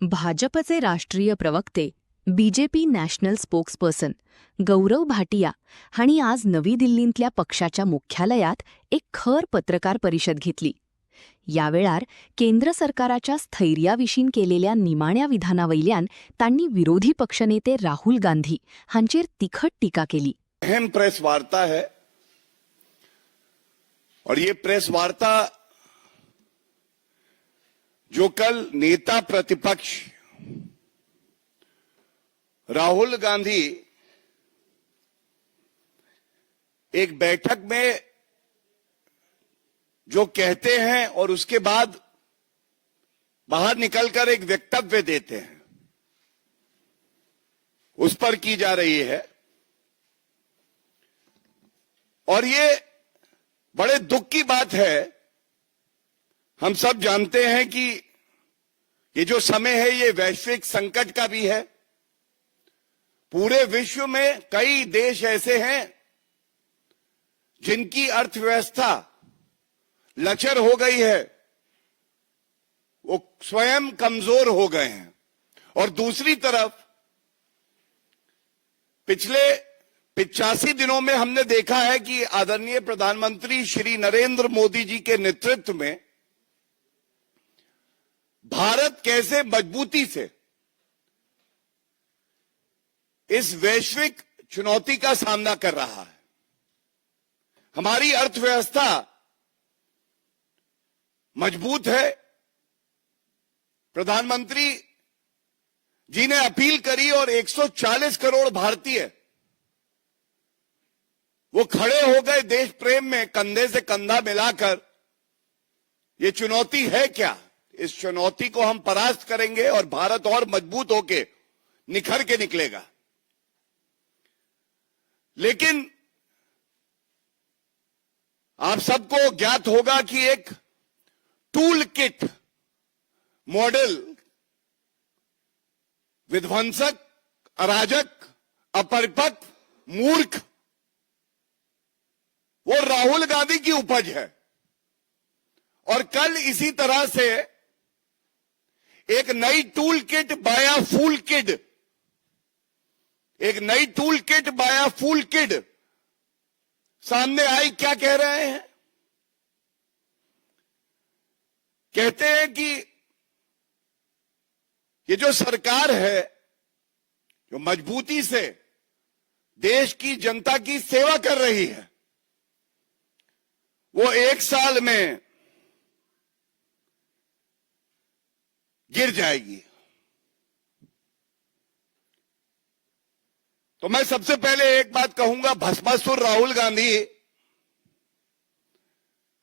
भाजपचे राष्ट्रीय प्रवक्ते BJP national spokesperson Gaurav Bhatia हांणी आज नवी दिल्लींतल्या पक्षाच्या मुख्यालयात एक खर पत्रकार परिषद घेतली. यावेळार केंद्र सरकाराच्या स्थैर्याविशीं केलेल्या निमाण्या विधानावयल्यान तांणी विरोधी पक्षनेते राहुल गांधी हांचेर तिखट टीका केली. अहम प्रेस वार्ता है और ये प्रेस वार्ता जो कल नेता प्रतिपक्ष राहुल गांधी एक बैठक में जो कहते हैं और उसके बाद बाहर निकलकर एक वक्तव्य देते हैं, उस पर की जा रही है. और ये बड़े दुख की बात है. हम सब जानते हैं कि ये जो समय है ये वैश्विक संकट का भी है. पूरे विश्व में कई देश ऐसे हैं जिनकी अर्थव्यवस्था लचर हो गई है, वो स्वयं कमजोर हो गए हैं. और दूसरी तरफ पिछले 85 दिनों में हमने देखा है कि आदरणीय प्रधानमंत्री श्री नरेंद्र मोदी जी के नेतृत्व में भारत कैसे मजबूती से इस वैश्विक चुनौती का सामना कर रहा है. हमारी अर्थव्यवस्था मजबूत है. प्रधानमंत्री जी ने अपील करी और 140 करोड़ भारतीय वो खड़े हो गए देश प्रेम में, कंधे से कंधा मिलाकर. ये चुनौती है क्या? इस चुनौती को हम परास्त करेंगे और भारत और मजबूत होके निखर के निकलेगा. लेकिन आप सबको ज्ञात होगा कि एक टूल किट मॉडल विध्वंसक, अराजक, अपरिपक्व, मूर्ख वो राहुल गांधी की उपज है. और कल इसी तरह से एक नई टूल किट बाया फूल किड, एक नई टूल किट बाया फूल किड सामने आई. क्या कह रहे हैं? कहते हैं कि ये जो सरकार है जो मजबूती से देश की जनता की सेवा कर रही है, वो 1 साल में गिर जाएगी. तो मैं सबसे पहले एक बात कहूंगा, भस्मासुर राहुल गांधी,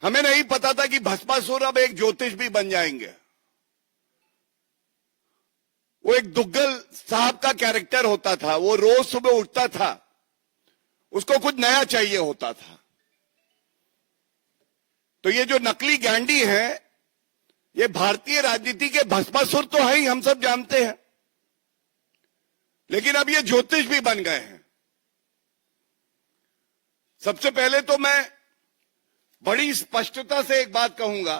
हमें नहीं पता था कि भस्मासुर अब एक ज्योतिष भी बन जाएंगे. वो एक दुग्गल साहब का कैरेक्टर होता था. वो रोज सुबह उठता था, उसको कुछ नया चाहिए होता था. तो ये जो नकली गांडी है, ये भारतीय राजनीति के भस्मासुर तो है ही, हम सब जानते हैं. लेकिन अब ये ज्योतिष भी बन गए हैं. सबसे पहले तो मैं बड़ी स्पष्टता से एक बात कहूंगा,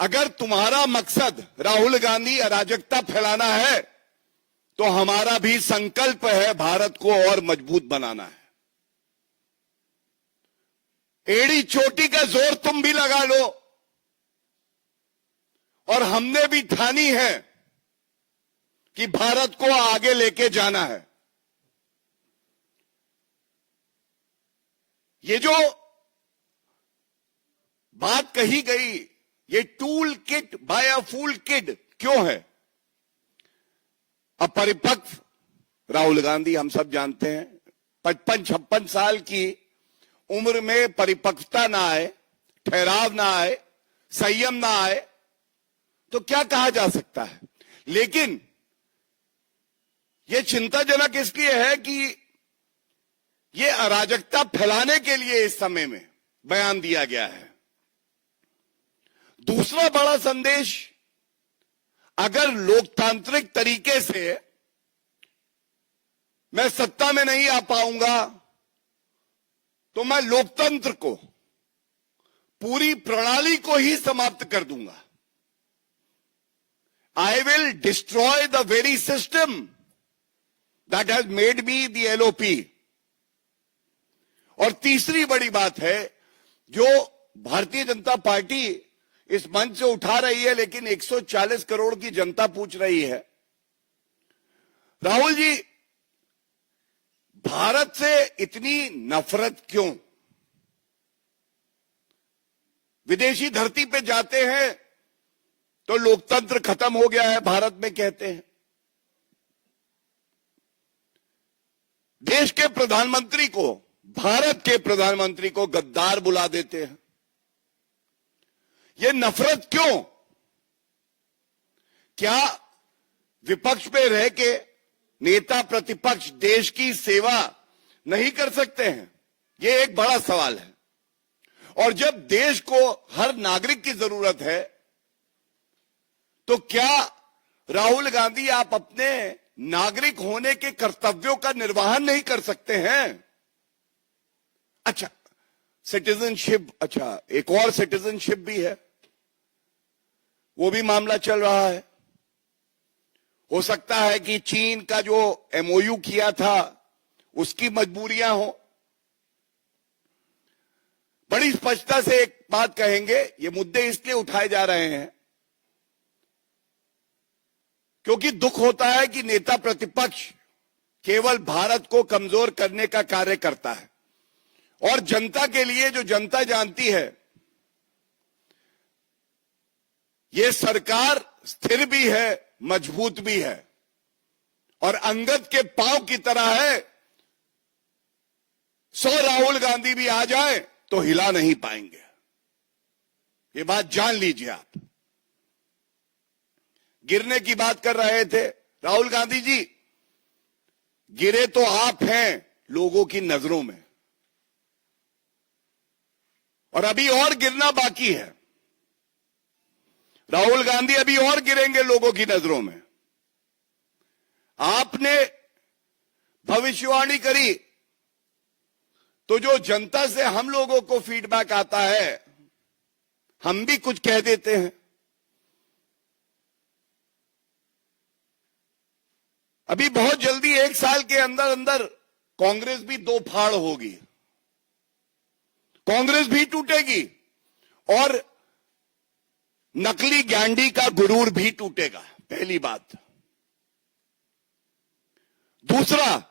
अगर तुम्हारा मकसद राहुल गांधी अराजकता फैलाना है तो हमारा भी संकल्प है भारत को और मजबूत बनाना है. एड़ी चोटी का जोर तुम भी लगा लो, और हमने भी ठानी है कि भारत को आगे लेके जाना है. ये जो बात कही गई, ये टूल किट बाय फूल किड क्यों है? अपरिपक्व राहुल गांधी, हम सब जानते हैं, 55-56 साल की उम्र में परिपक्वता ना आए, ठहराव ना आए, संयम ना आए, तो क्या कहा जा सकता है? लेकिन यह चिंताजनक इसलिए है कि ये अराजकता फैलाने के लिए इस समय में बयान दिया गया है. दूसरा बड़ा संदेश, अगर लोकतांत्रिक तरीके से मैं सत्ता में नहीं आ पाऊंगा तो मैं लोकतंत्र को, पूरी प्रणाली को ही समाप्त कर दूंगा. I will destroy the very system that has made me the LOP. और तीसरी बड़ी बात है जो भारतीय जनता पार्टी इस मंच से उठा रही है, लेकिन 140 करोड़ की जनता पूछ रही है, राहुल जी भारत से इतनी नफरत क्यों? विदेशी धरती पे जाते हैं तो लोकतंत्र खत्म हो गया है भारत में कहते हैं, देश के प्रधानमंत्री को, भारत के प्रधानमंत्री को गद्दार बुला देते हैं। ये नफरत क्यों? क्या विपक्ष में रह के नेता प्रतिपक्ष देश की सेवा नहीं कर सकते हैं? ये एक बड़ा सवाल है। और जब देश को हर नागरिक की जरूरत है तो क्या राहुल गांधी आप अपने नागरिक होने के कर्तव्यों का निर्वहन नहीं कर सकते हैं? अच्छा, सिटीजनशिप, अच्छा एक और सिटीजनशिप भी है, वो भी मामला चल रहा है। हो सकता है कि चीन का जो MOU किया था उसकी मजबूरियां हो। बड़ी स्पष्टता से एक बात कहेंगे, ये मुद्दे इसलिए उठाए जा रहे हैं क्योंकि दुख होता है कि नेता प्रतिपक्ष केवल भारत को कमजोर करने का कार्य करता है और जनता के लिए, जो जनता जानती है, ये सरकार स्थिर भी है, मजबूत भी है और अंगद के पांव की तरह है। 100 राहुल गांधी भी आ जाए तो हिला नहीं पाएंगे, ये बात जान लीजिए आप। गिरने की बात कर रहे थे राहुल गांधी जी, गिरे तो आप हैं लोगों की नजरों में, और अभी और गिरना बाकी है। राहुल गांधी अभी और गिरेंगे लोगों की नजरों में। आपने भविष्यवाणी करी तो जो जनता से हम लोगों को फीडबैक आता है, हम भी कुछ कह देते हैं। अभी बहुत जल्दी 1 साल के अंदर अंदर कांग्रेस भी 2 फाड़ होगी, कांग्रेस भी टूटेगी और नकली गांडी का गुरूर भी टूटेगा, पहली बात। दूसरा,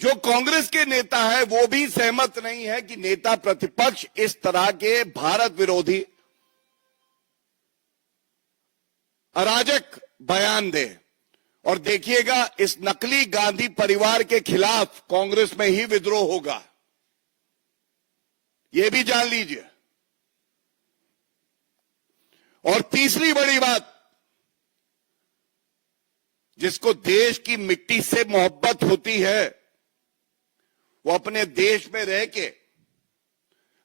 जो कांग्रेस के नेता है वो भी सहमत नहीं है कि नेता प्रतिपक्ष इस तरह के भारत विरोधी अराजक बयान दे। और देखिएगा, इस नकली गांधी परिवार के खिलाफ कांग्रेस में ही विद्रोह होगा, यह भी जान लीजिए। और तीसरी बड़ी बात, जिसको देश की मिट्टी से मोहब्बत होती है वो अपने देश में रह के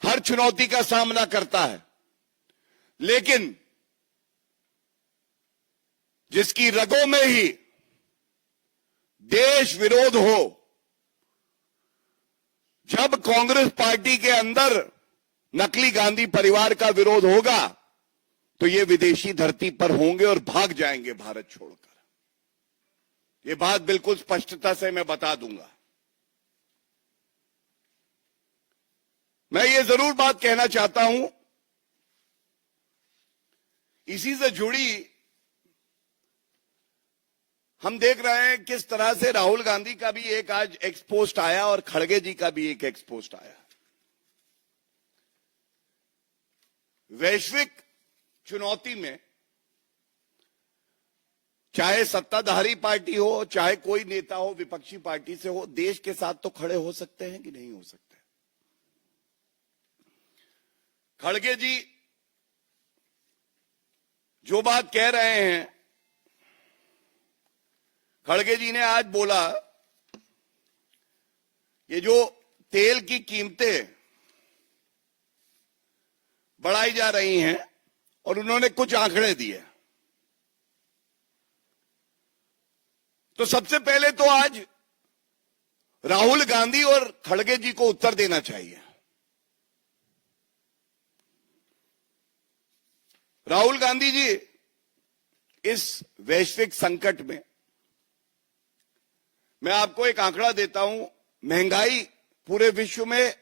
हर चुनौती का सामना करता है, लेकिन जिसकी रगों में ही देश विरोध हो, जब कांग्रेस पार्टी के अंदर नकली गांधी परिवार का विरोध होगा तो ये विदेशी धरती पर होंगे और भाग जाएंगे भारत छोड़कर। ये बात बिल्कुल स्पष्टता से मैं बता दूंगा। मैं ये जरूर बात कहना चाहता हूं, इसी से जुड़ी हम देख रहे हैं किस तरह से राहुल गांधी का भी एक आज एक्सपोस्ट आया और खड़गे जी का भी एक एक्सपोस्ट आया। वैश्विक चुनौती में चाहे सत्ताधारी पार्टी हो, चाहे कोई नेता हो विपक्षी पार्टी से हो, देश के साथ तो खड़े हो सकते हैं कि नहीं हो सकते। खड़गे जी जो बात कह रहे हैं, खड़गे जी ने आज बोला, ये जो तेल की कीमतें बढ़ाई जा रही हैं, और उन्होंने कुछ आंकड़े दिए। तो सबसे पहले तो आज राहुल गांधी और खड़गे जी को उत्तर देना चाहिए। राहुल गांधी जी इस वैश्विक संकट में, मैं आपको एक आंकड़ा देता हूं, महंगाई पूरे विश्व में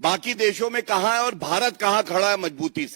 बाकी देशों में कहां है और भारत कहां खड़ा है मजबूती से।